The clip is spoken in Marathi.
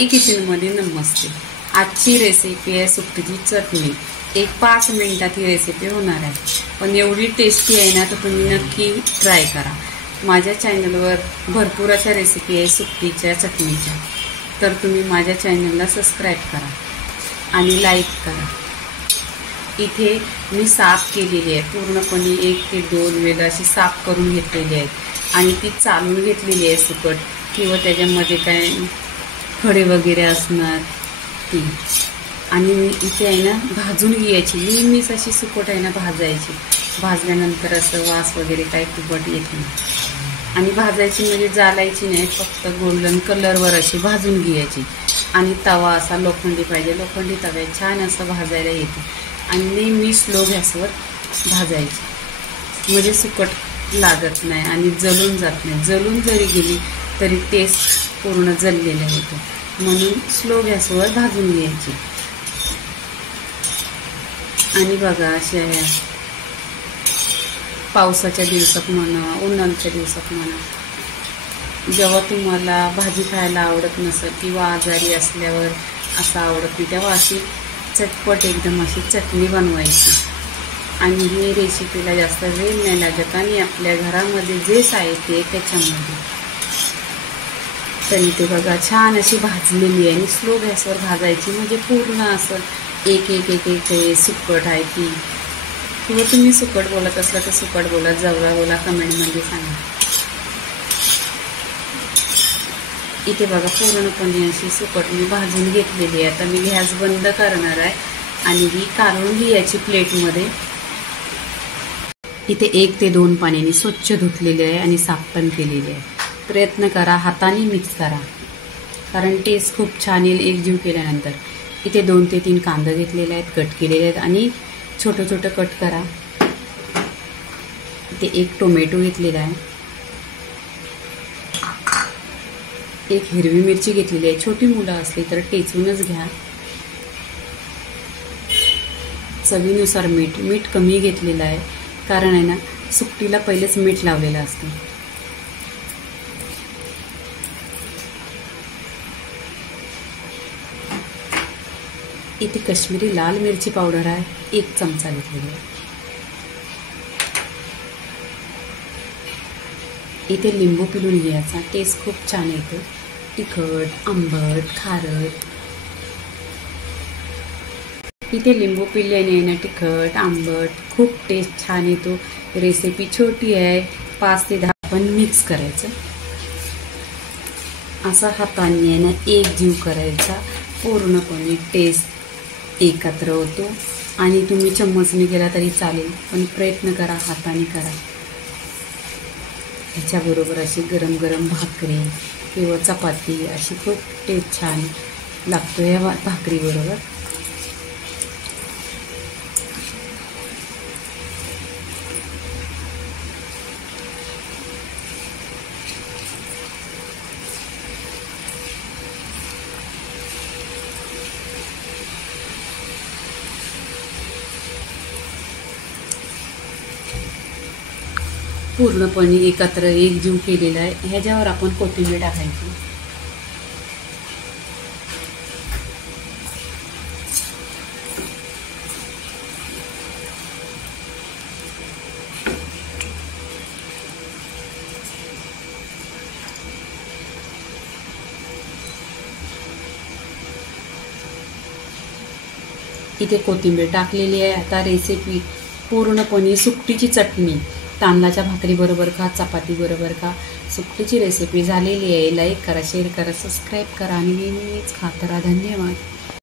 किचनमध्ये नमस्ते। आजची रेसिपी आहे सुकटीची चटणी। 5 मिनिटात ही रेसिपी होणार आहे, पण एवढी टेस्टी आहे ना, तर तुम्ही नक्की ट्राय करा। माझ्या चॅनलवर भरपूर अशा रेसिपी आहे सुकटीच्या चटणीच्या, तर तुम्ही माझ्या चॅनलला सबस्क्राईब करा आणि लाईक करा। इथे मी साफ केलेली आहे पूर्णपणे, 1 ते 2 वेळा अशी साफ करून घेतलेली आहे आणि ती चालून घेतलेली आहे सुकट, किंवा त्याच्यामध्ये काय खडे वगैरे असणार ती। आणि इथे आहे ना भाजून घ्यायची, नेहमीच अशी सुकट आहे ना भाजायची। भाजल्यानंतर असं वास वगैरे काय कुबट येत नाही, आणि भाजायची म्हणजे जाळायची नाही, फक्त गोल्डन कलरवर अशी भाजून घ्यायची। आणि तवा असा लोखंडी पाहिजे, लोखंडी तव्यात छान असं भाजायला येते। आणि नेहमी स्लो गॅसवर भाजायची, म्हणजे सुकट लागत नाही आणि जळून जात नाही। जळून जरी गेली तरी टेस्ट पूर्ण जळलेलं होतं, म्हणून स्लो गॅसवर भाजून घ्यायची। आणि बघा अशा ह्या पावसाच्या दिवसात म्हणा, उन्हाळ्याच्या दिवसात म्हणा, जेव्हा तुम्हाला भाजी खायला आवडत नसेल किंवा आजारी असल्यावर असं आवडत नाही, तेव्हा अशी चटपट एकदम अशी चटणी बनवायची। आणि ही रेसिपीला जास्त वेळ नाही लागत, आणि आपल्या घरामध्ये जे साहित्य आहे त्याच्यामध्ये तरी ते बघा छान अशी भाजलेली आहे। आणि स्लो गॅसवर भाजायची, म्हणजे पूर्ण असं एक एक एक एक सुकट आहे ती। किंवा तुम्ही सुकट बोलत असला तर सुकट बोला, जवळा बोला, कमेंटमध्ये सांगा। इथे बघा पूर्णपणे अशी सुकट मी भाजून घेतलेली आहे। आता मी गॅस बंद करणार आहे आणि ही काढून घ्यायची प्लेटमध्ये। इथे 1 ते 2 पाण्याने स्वच्छ धुतलेले आहे आणि साफ पण केलेले आहे। प्रयत्न करा हाताने मिक्स करा, कारण टेस्ट खूप छान येईल एकजीव केल्यानंतर। इथे 2 ते 3 कांदा घेतलेले आहेत, कट केलेले आहेत, आणि छोटं छोटं कट करा। इथे 1 टोमॅटो घेतलेला आहे, 1 हिरवी मिरची घेतलेली आहे। छोटी मुलं असली तर टेचूनच घ्या। चवीनुसार मीठ, मीठ कमी घेतलेलं आहे, कारण आहे ना सुकटीला पहिलेच मीठ लावलेलं असतं। इथे काश्मीरी लाल मिरची पावडर आहे, 1 चमचा घेतलेली आहे। इथे लिंबू पिळून घ्यायचा, टेस्ट खूप छान येतो, तिखट, आंबट, खारट। इथे लिंबू पिळल्याने ना तिखट, आंबट खूप टेस्ट छान येतो। रेसिपी छोटी आहे, 5 ते 10 पण मिक्स करायचं, असा हाताने आहे ना एकजीव करायचा, पूर्णपणे टेस्ट एकत्र होतो। आणि तुम्ही चम्मचने केला तरी चालेल, पण प्रयत्न करा हाताने करा। ह्याच्याबरोबर अशी गरम गरम भाकरी किंवा चपाती अशी खूप टेस्ट छान लागतो या भाकरीबरोबर। पूर्णपणे एकत्र एकजीव केलेला आहे। ह्याच्यावर आपण कोथिंबीर टाकायची। इथे कोथिंबीर टाकलेली आहे। आता रेसिपी पूर्णपणे सुकटीची चटणी तांदळाच्या भाकरी बरोबर का, चपाती बरोबर का, सुकटीची रेसिपी झालेली आहे। लाईक करा, शेअर करा, सबस्क्राईब करा आणि नेहमीच खात राहा। धन्यवाद।